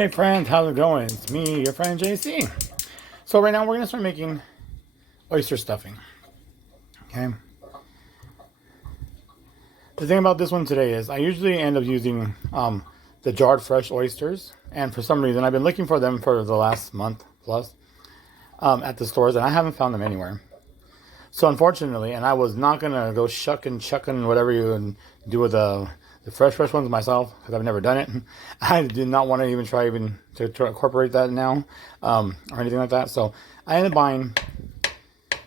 Hey friends, how's it going? It's me, your friend JC. So right now we're gonna start making oyster stuffing. Okay. The thing about this one today is I usually end up using the jarred fresh oysters, and for some reason I've been looking for them for the last month plus at the stores, and I haven't found them anywhere. So unfortunately, and I was not gonna go chucking whatever you do with the fresh ones myself because I've never done it. I did not want to even try to incorporate that now or anything like that. So I ended up buying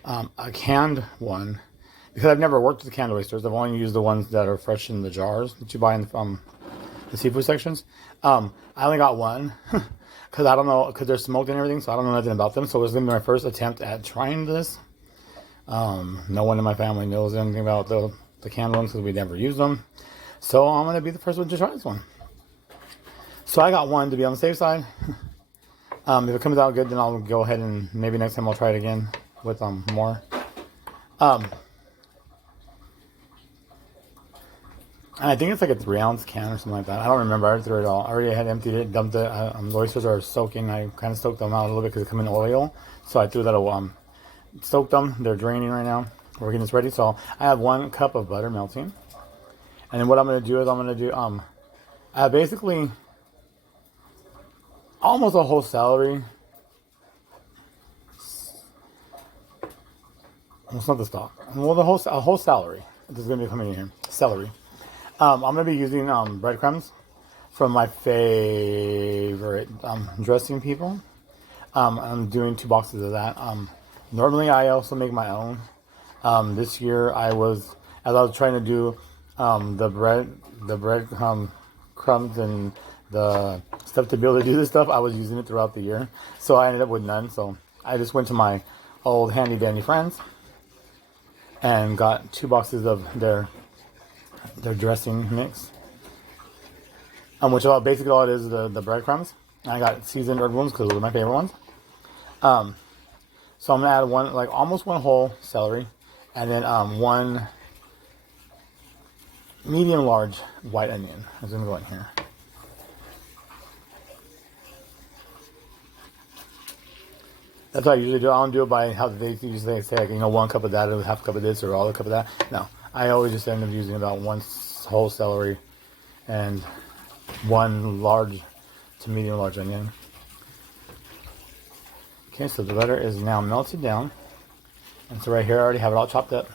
a canned one because I've never worked with canned oysters. I've only used the ones that are fresh in the jars that you buy in the seafood sections. I only got one because I don't know, because they're smoked and everything, so I don't know nothing about them. So it was gonna be my first attempt at trying this. No one in my family knows anything about the canned ones because we never use them. So I'm going to be the first one to try this one. So I got one to be on the safe side. If it comes out good, then I'll go ahead and maybe next time I'll try it again with more. And I think it's like a 3-ounce can or something like that. I don't remember. I already threw it all. I already had emptied it, dumped it. The oysters are soaking. I kind of soaked them out a little bit because they come in oil. So I threw that soaked them. They're draining right now. We're getting this ready. So I have 1 cup of butter melting. And then what I'm going to do is I have basically almost a whole celery. It's not the stalk. Well, a whole celery. This is going to be coming in here. Celery. I'm going to be using breadcrumbs from my favorite dressing people. I'm doing 2 boxes of that. Normally, I also make my own. This year, as I was trying to do the bread crumbs and the stuff to be able to do this stuff, I was using it throughout the year. So I ended up with none. So I just went to my old handy dandy friends and got 2 boxes of their dressing mix. Which basically all it is the breadcrumbs. I got seasoned herb ones because those are my favorite ones. So I'm gonna add almost 1 whole celery, and then 1 medium large white onion is gonna go in here. That's what I usually do. I don't do it by how they usually say, like, 1 cup of that, or half a cup of this, or all a cup of that. No, I always just end up using about 1 whole celery and 1 large to medium large onion. Okay, so the butter is now melted down, and so right here I already have it all chopped up.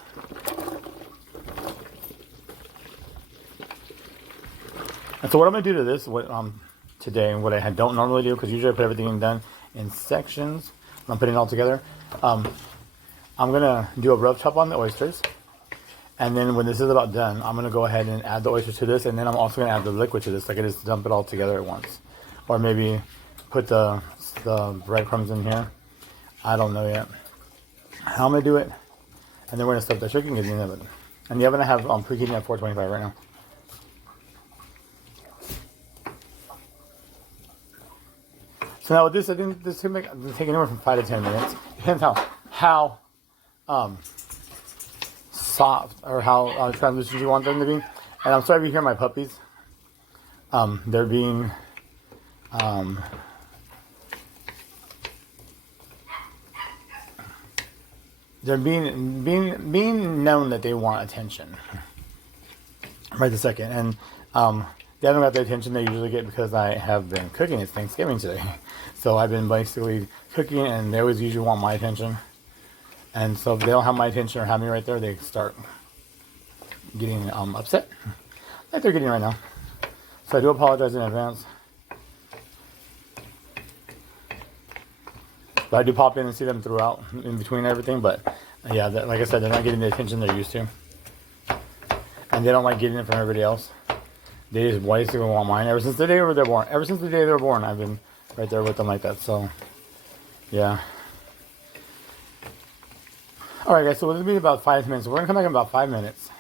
And so what I'm going to do to this today, and what I don't normally do, because usually I put everything done in sections, I'm putting it all together. I'm going to do a rough chop on the oysters. And then when this is about done, I'm going to go ahead and add the oysters to this. And then I'm also going to add the liquid to this. Like, I just dump it all together at once. Or maybe put the breadcrumbs in here. I don't know yet how I'm going to do it. And then we're going to stuff the chicken in the oven. And the oven I have preheating at 425 right now. So now with this, I think this could take anywhere from 5 to 10 minutes. Depends how soft or how translucent you want them to be. And I'm sorry if you hear my puppies. They're being being known that they want attention right this second, and they haven't got the attention they usually get because I have been cooking. It's Thanksgiving today, so I've been basically cooking, and they always usually want my attention. And so if they don't have my attention or have me right there, they start getting upset, like they're getting right now. So I do apologize in advance. But I do pop in and see them throughout, in between everything. But yeah, like I said, they're not getting the attention they're used to. And they don't like getting it from everybody else. They just basically want mine ever since the day they're born. Ever since the day they were born, I've been right there with them like that. So, yeah. Alright guys, so this will be about 5 minutes. We're going to come back in about 5 minutes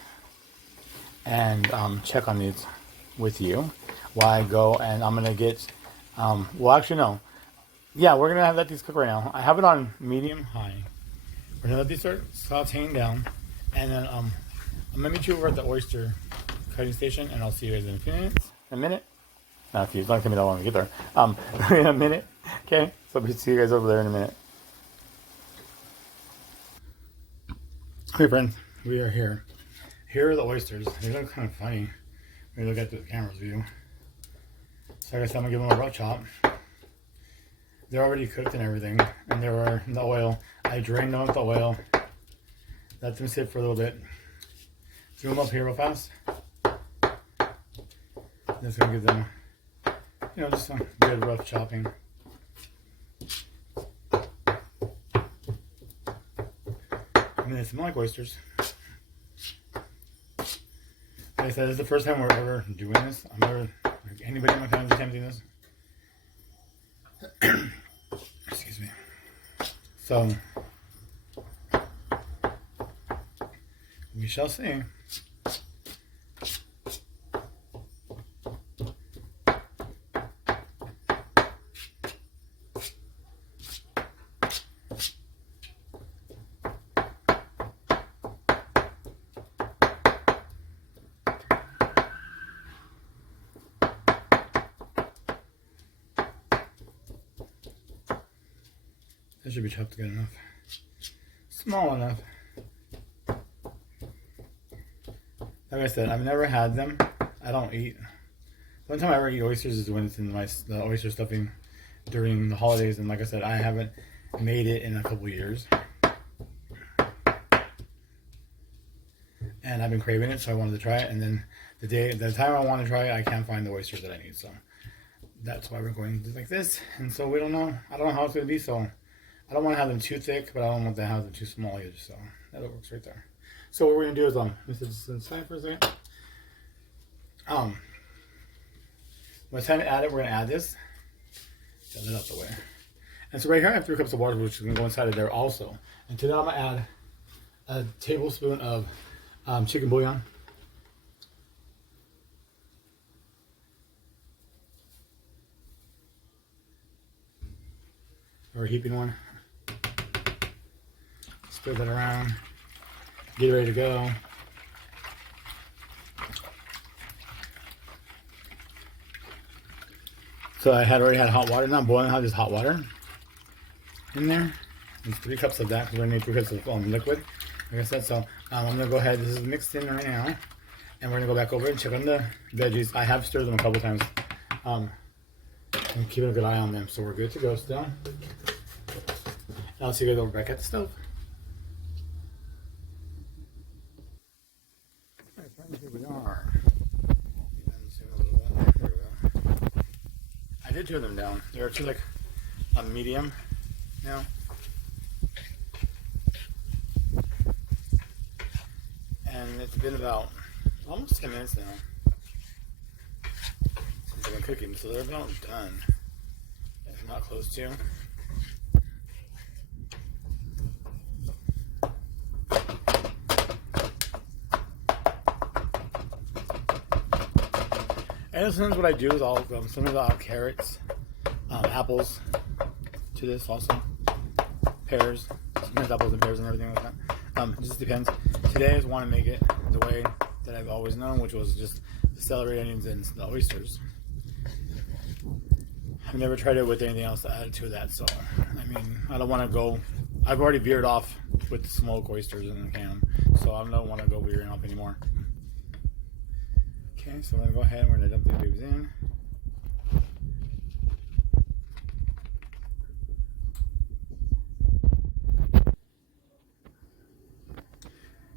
and check on these with you while I go, and I'm going to get, well actually no. Yeah, we're going to let these cook right now. I have it on medium-high. We're going to let these start sauteing down, and then I'm going to meet you over at the oyster cutting station, and I'll see you guys in a minute. Not a few. It's not gonna be that long to get there. In a minute. Okay. So we'll see you guys over there in a minute. Okay, friends, we are here. Here are the oysters. They look kind of funny when you look at the camera's view. So I guess I'm gonna give them a rough chop. They're already cooked and everything, and they were in the oil. I drained them with the oil. Let them sit for a little bit. Zoom up here real fast. Just gonna give them, you know, just a good rough chopping. And they smell like oysters. Like I said, this is the first time we're ever doing this. I'm never, like, anybody in my family is attempting this. Excuse me. So, we shall see. That should be chopped good enough. Small enough. Like I said, I've never had them. I don't eat. The only time I ever eat oysters is when it's in the oyster stuffing during the holidays. And like I said, I haven't made it in a couple years. And I've been craving it, so I wanted to try it. And then the time I want to try it, I can't find the oysters that I need. So that's why we're going to do like this. And so we don't know. I don't know how it's going to be. So I don't want to have them too thick, but I don't want to have them too small either. So that works right there. So what we're going to do is, let me set this inside for a second. By the time to add it, we're going to add this. Get that out the way. And so right here I have 3 cups of water, which is going to go inside of there also. And to that I'm going to add a tablespoon of chicken bouillon. Or a heaping one. Stir that around. Get ready to go. So I had already had hot water, not boiling hot, just hot water in there. And 3 cups of that, because we're going to need 3 cups of liquid, like I said. So I'm going to go ahead, this is mixed in right now. And we're going to go back over and check on the veggies. I have stirred them a couple times. And keeping a good eye on them. So we're good to go still. I'll see you guys over back at the stove. Alright friends, here we are. I did turn them down. They're actually like a medium now. And it's been about almost 10 minutes now since I've been cooking, so they're about done. If not close to. And sometimes what I do is sometimes I'll add carrots, apples to this also. Pears, sometimes apples and pears and everything like that. It just depends. Today I just want to make it the way that I've always known, which was just the celery, onions, and the oysters. I've never tried it with anything else to add to that, so I mean, I don't want to go. I've already veered off with the smoked oysters in the can, so I don't want to go veering off anymore. Okay, so I'm going to go ahead and we're going to dump these babies in.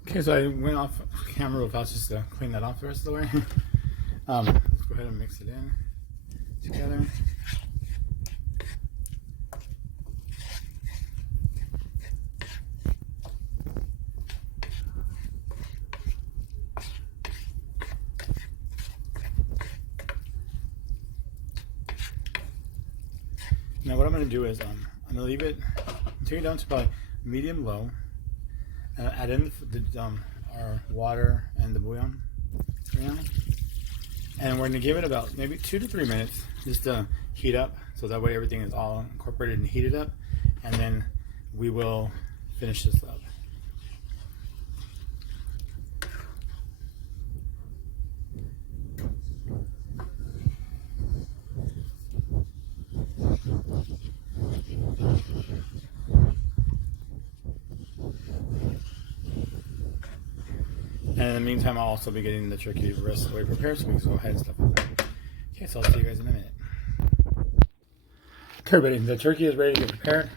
Okay, so I went off camera real fast just to clean that off the rest of the way. Let's go ahead and mix it in together. Now what I'm going to do is I'm going to leave it, take it down to about medium low, and add in our water and the bouillon right now. And we're going to give it about maybe 2 to 3 minutes just to heat up, so that way everything is all incorporated and heated up, and then we will finish this up. And in the meantime, I'll also be getting the turkey wrist away prepared, so we can go ahead and stuff it. Okay, so I'll see you guys in a minute. Okay, everybody, the turkey is ready to get prepared.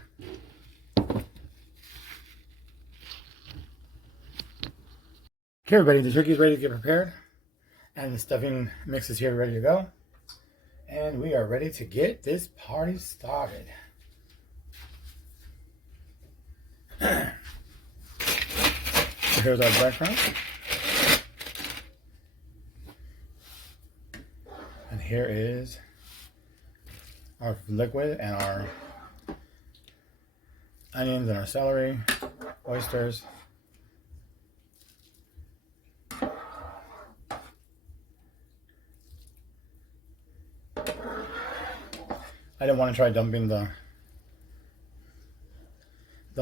Okay, everybody, the turkey is ready to get prepared, and the stuffing mix is here ready to go. And we are ready to get this party started. Here's our breadcrumbs. And here is our liquid and our onions and our celery, oysters. I didn't want to try dumping the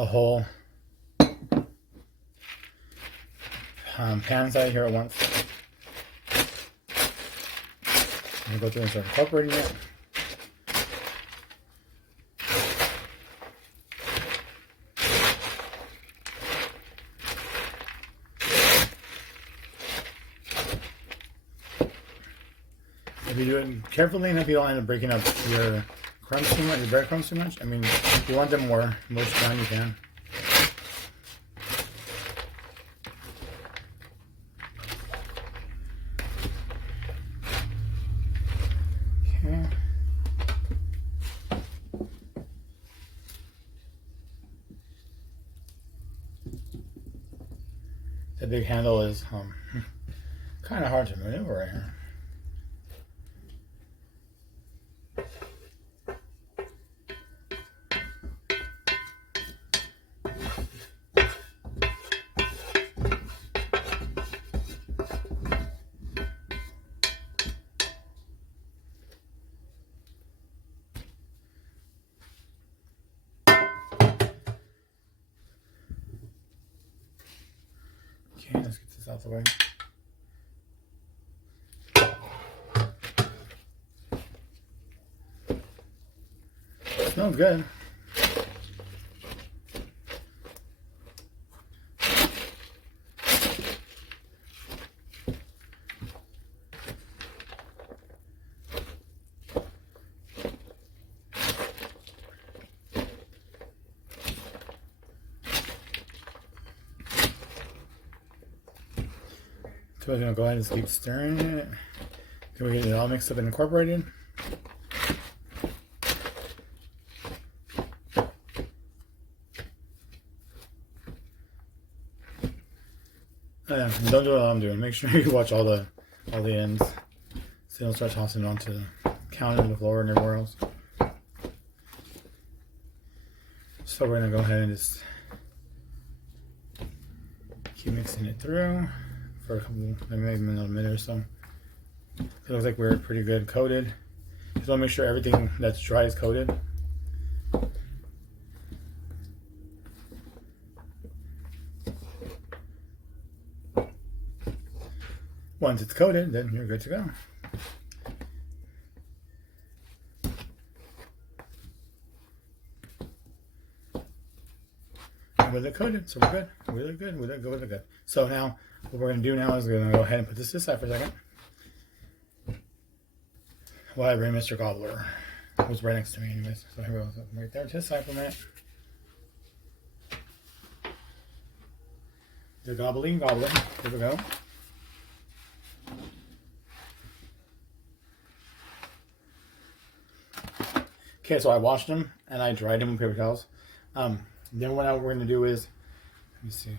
whole pan side here at once. I'm going to go through and start incorporating it. If you do it carefully enough, you don't end up breaking up your crumbs too much, your breadcrumbs too much. I mean, if you want them more mushed down, you can. Okay. The big handle is kind of hard to maneuver right here. Okay, let's get this out the way. Smells good. So we're going to go ahead and keep stirring it. Can we get it all mixed up and incorporated? Don't do what I'm doing. Make sure you watch all the ends, so you don't start tossing it onto the counter, the floor, and everywhere else. So we're gonna go ahead and just keep mixing it through for a couple, maybe another minute or so. It looks like we're pretty good coated. Just want to make sure everything that's dry is coated. Once it's coated, then you're good to go. With it coated, so we're good. Really good. Really good. Really good. So now, what we're going to do now is we're going to go ahead and put this aside for a second. While I bring Mr. Gobbler, who's right next to me, anyways. So here we go. So right there to the side for a minute. The gobbling gobbler. Here we go. Okay, so I washed them and I dried them with paper towels. Then what we're going to do is, let me see.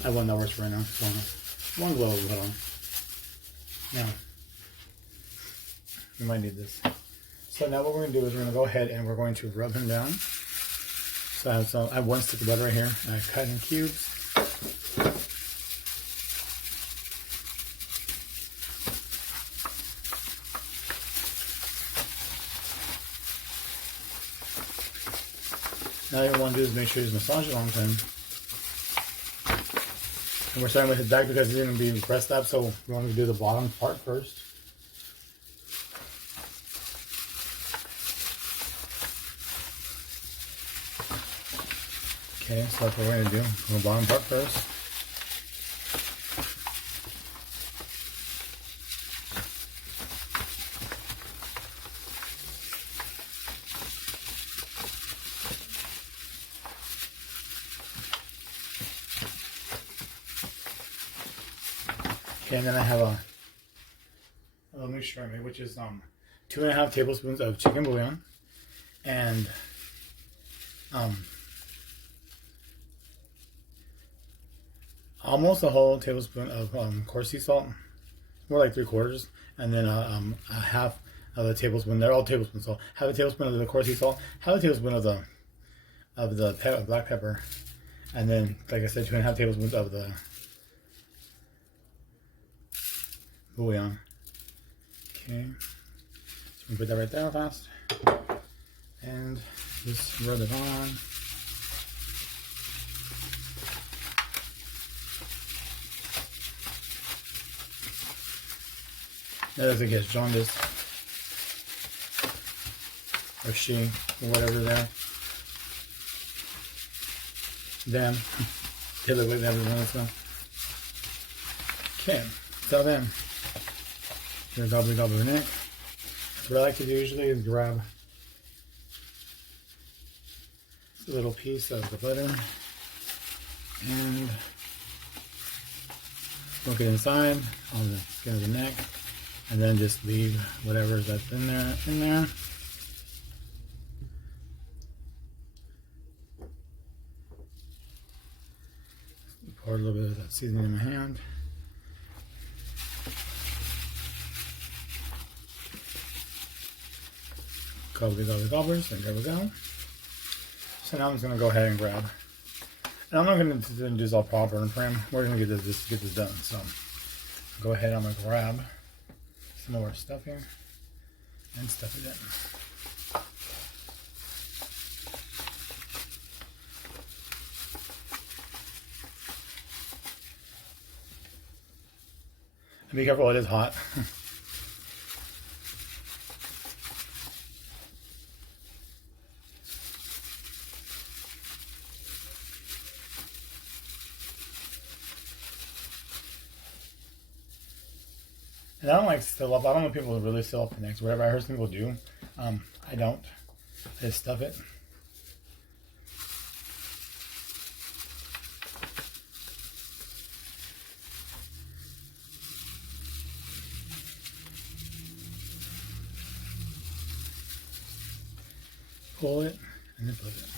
I have one that works right now. So one glove will put on. Now, you might need this. So now what we're going to do is we're going to go ahead and we're going to rub him down. So I have one stick of butter right here, and I cut in cubes. Now what you want to do is make sure you massage it long time. And we're starting with his back because he's going to be pressed up, so we want to do the bottom part first. Okay, so that's what we're going to do. The bottom part first. Okay, and then I have a little mixture I made, which is 2.5 tablespoons of chicken bouillon and almost a whole tablespoon of coarse sea salt, more like 3/4, and then a half of a tablespoon. They're all tablespoons, so half a tablespoon of the coarse sea salt, half a tablespoon of the black pepper, and then, like I said, 2.5 tablespoons of the bouillon. Okay, so we put that right there fast, and just rub it on. That doesn't get jaundice or she or whatever there. Them. They look like that every once in a while. Okay, so then your gobble neck. What I like to do usually is grab a little piece of the butter and smoke it inside on the skin of the neck, and then just leave whatever that's in there. Pour a little bit of that seasoning in my hand. Gobblers, and there we go. So now I'm just gonna go ahead and grab, and I'm not gonna do this all proper and prim. We're gonna get this done. So go ahead, I'm gonna grab some more stuffing and stuff it in. And be careful, it is hot. And I don't like still up. I don't know if people really still up the necks. Whatever I heard some people do. I don't. I just stuff it. Pull it and then put it.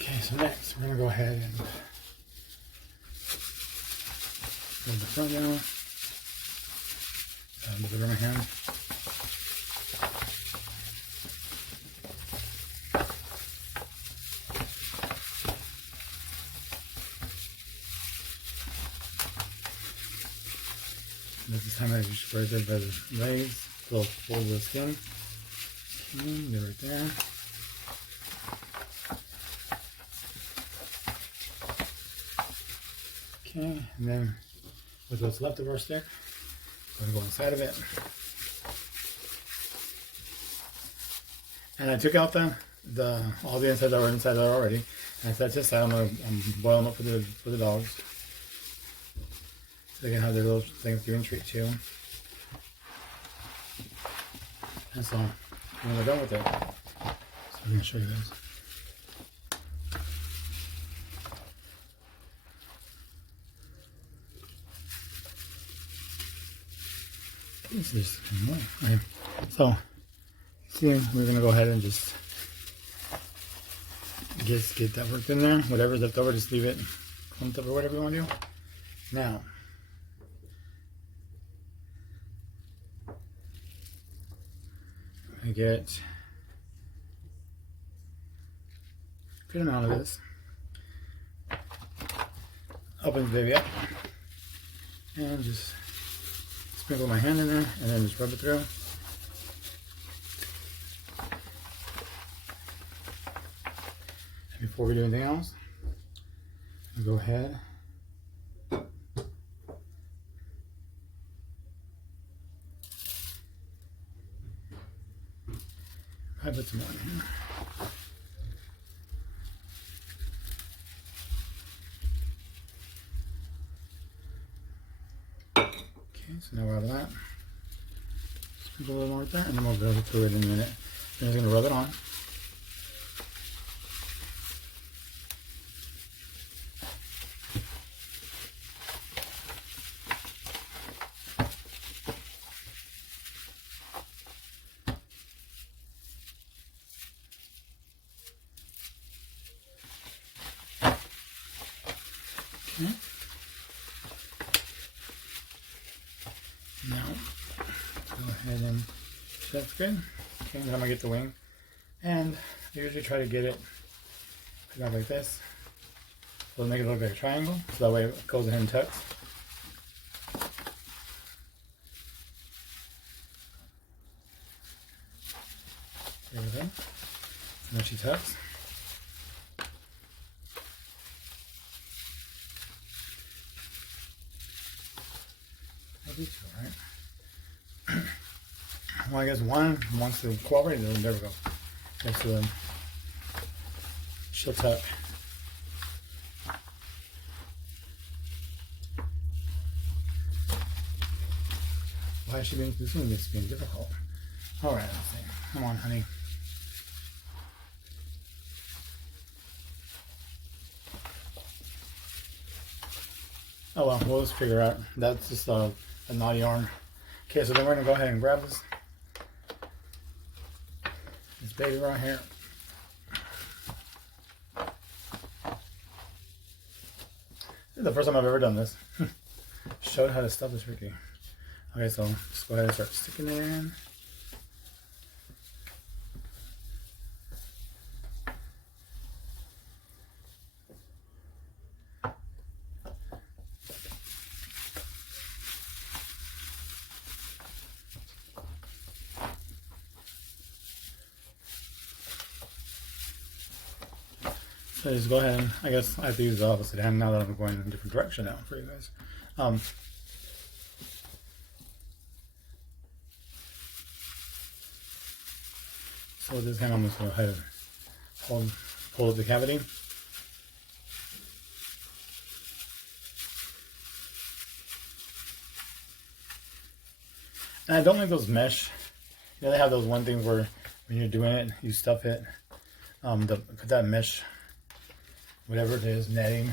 Okay, so next we're going to go ahead and hold the front down. Put it in my hand. This time I just spread it by the legs, close fold the skin. Okay, get it right there. Okay, and then with what's left of our stick, I'm going to go inside of it. And I took out all the insides that were inside there already. And I set this aside. I'm boil them up for the dogs, so they can have their little Thanksgiving treat too. And so when we're done with it, so I'm going to show you guys. There's more. Okay. So, see, we're gonna go ahead and just get that worked in there. Whatever's left over, just leave it clumped up or whatever you want to do. Now, I get a good amount of this. Open the baby up and just sprinkle my hand in there and then just rub it through. And before we do anything else, I'll go ahead put some more in here. Okay, so now we're out of that. Sprinkle a little more right there, and then we'll go through it in a minute. Then we're going to rub it on. Okay. Now, go ahead and that's good. Okay, then I'm gonna get the wing, and I usually try to get it put it out like this, so it'll make it look like a triangle, so that way it goes ahead and tucks. There we go. And then she tucks. That'll be two, right? Well, I guess one wants to cooperate, and there we go. Okay, so then she'll tuck. Why is she being, this one is being difficult. Alright, let's see. Come on, honey. Oh well, we'll just figure out. That's just a knot yarn. Okay, so then we're gonna go ahead and grab this baby right here. This is the first time I've ever done this. Showed how to stuff this Ricky. Okay, so just go ahead and start sticking it in. So just go ahead and, I guess I have to use the opposite hand now that I'm going in a different direction now for you guys. So with this hand I'm just going to go ahead and pull up the cavity. And I don't like those mesh. You know, they have those one things where when you're doing it, you stuff it. Put that mesh, whatever it is, netting.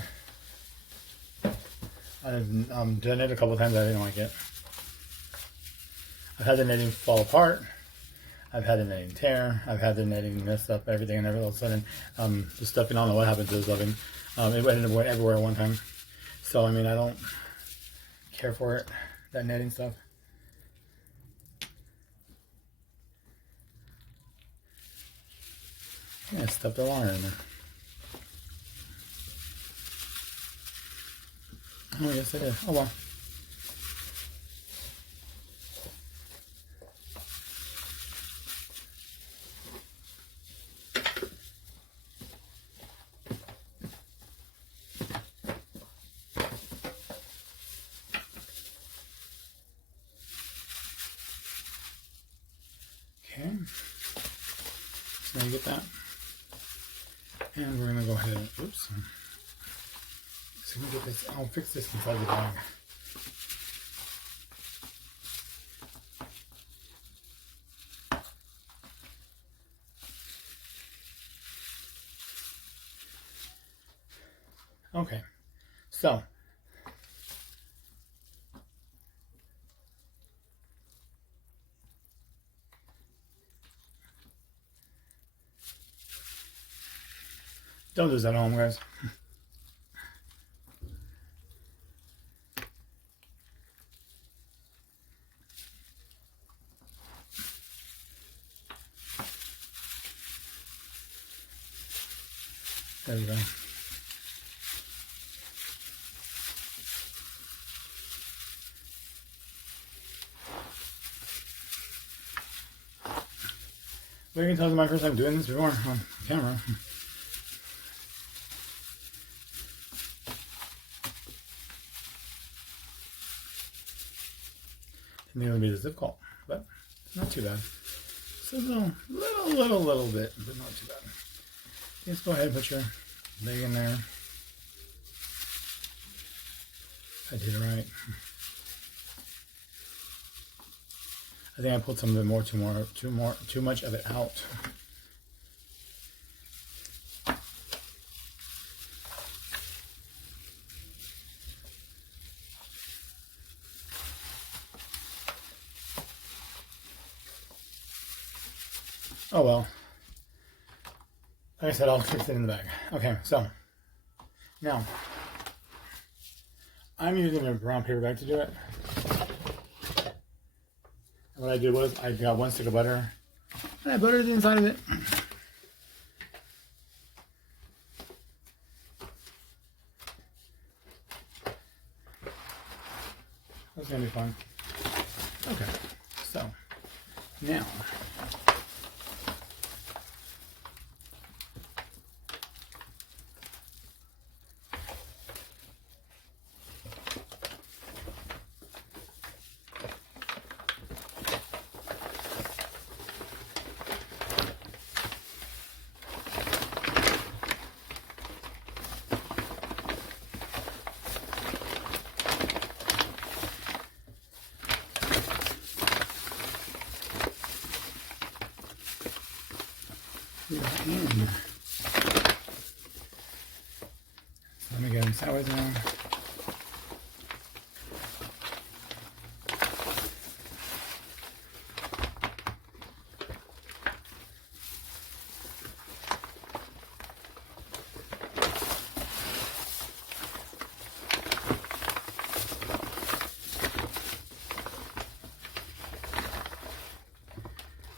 I've done it a couple of times. I didn't like it. I've had the netting fall apart. I've had the netting tear. I've had the netting mess up everything, and all of a sudden, the stuffing, I don't know what happened to the stuffing. It ended up going everywhere at one time. So, I mean, I don't care for it, that netting stuff. Yeah, stuffed a wire in there. Oh, yes, I did. Oh, well. Okay. So now you get that. And we're going to go ahead and, oops. So we get this, I'll fix this inside the bag. Okay, so don't do this at home, guys. There we go. Well, you can tell it's my first time doing this before on camera. Didn't think it would be this difficult, but it's not too bad. Just a little bit, but not too bad. Just go ahead and put your leg in there. I did it right. I think I pulled some of it too much of it out. Oh well. Like I said, I'll fix it in the bag. Okay, so now I'm using a brown paper bag to do it. And what I did was I got 1 stick of butter and I buttered the inside of it. That's gonna be fun. Okay, so now in. So let me get them sideways now.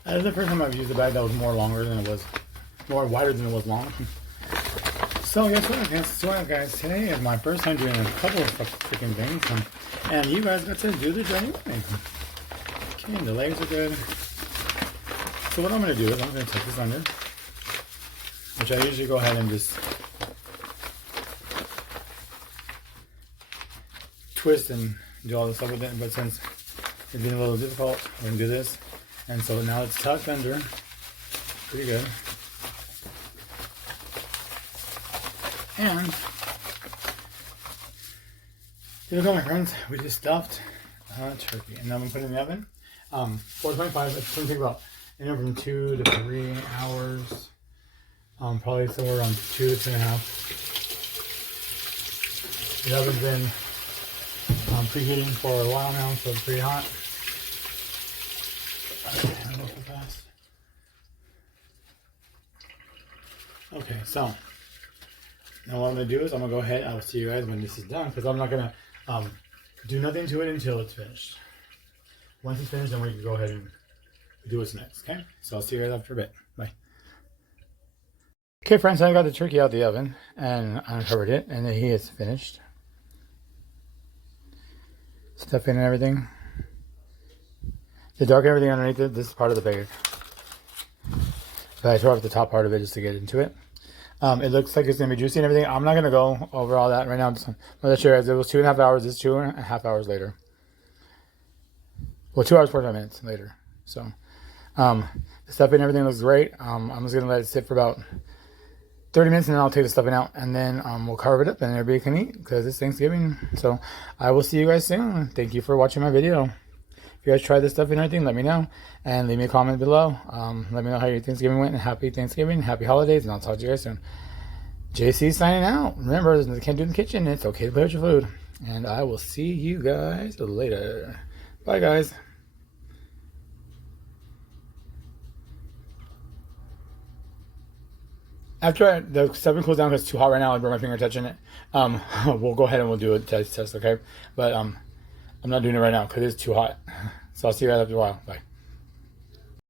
That is the first time I've used a bag that was more wider than it was long. So guess what, guys? Today is my first time doing a couple of freaking things, and you guys got to do the journey with me. Okay, the legs are good. So what I'm going to do is I'm going to take this under, which I usually go ahead and just twist and do all this stuff with it, but since it's getting a little difficult, we're going to do this. And so now it's tucked under, pretty good. And here we go, my friends. We just stuffed turkey, and now I'm gonna put it in the oven. 425. It's gonna take about anywhere from 2 to 3 hours. Probably somewhere around 2 to 2.5. The oven's been preheating for a while now, so it's pretty hot. Okay, so now what I'm going to do is I'm going to go ahead. I'll see you guys when this is done, because I'm not going to do nothing to it until it's finished. Once it's finished, then we can go ahead and do what's next, okay? So I'll see you guys after a bit. Bye. Okay, friends, I got the turkey out of the oven and I uncovered it, and he is finished. Stuffing and everything. The dark and everything underneath it, this is part of the bag. But I tore off the top part of it just to get into it. It looks like it's going to be juicy and everything. I'm not going to go over all that right now. Just want to show you guys it was 2.5 hours. This is 2.5 hours later. Well, 2 hours, 45 minutes later. So, the stuffing and everything looks great. I'm just going to let it sit for about 30 minutes, and then I'll take the stuffing out, and then we'll carve it up and everybody can eat, because it's Thanksgiving. So, I will see you guys soon. Thank you for watching my video. If you guys tried this stuff and everything, let me know, and leave me a comment below. Let me know how your Thanksgiving went, and happy Thanksgiving, happy holidays, and I'll talk to you guys soon. JC signing out. Remember, there's nothing you can't do in the kitchen. It's okay to play with your food, and I will see you guys later. Bye, guys. After the stuffing cools down, because it's too hot right now, I burn my finger touching it. We'll go ahead and we'll do a test, okay? But I'm not doing it right now because it's too hot. So I'll see you guys after a while. Bye.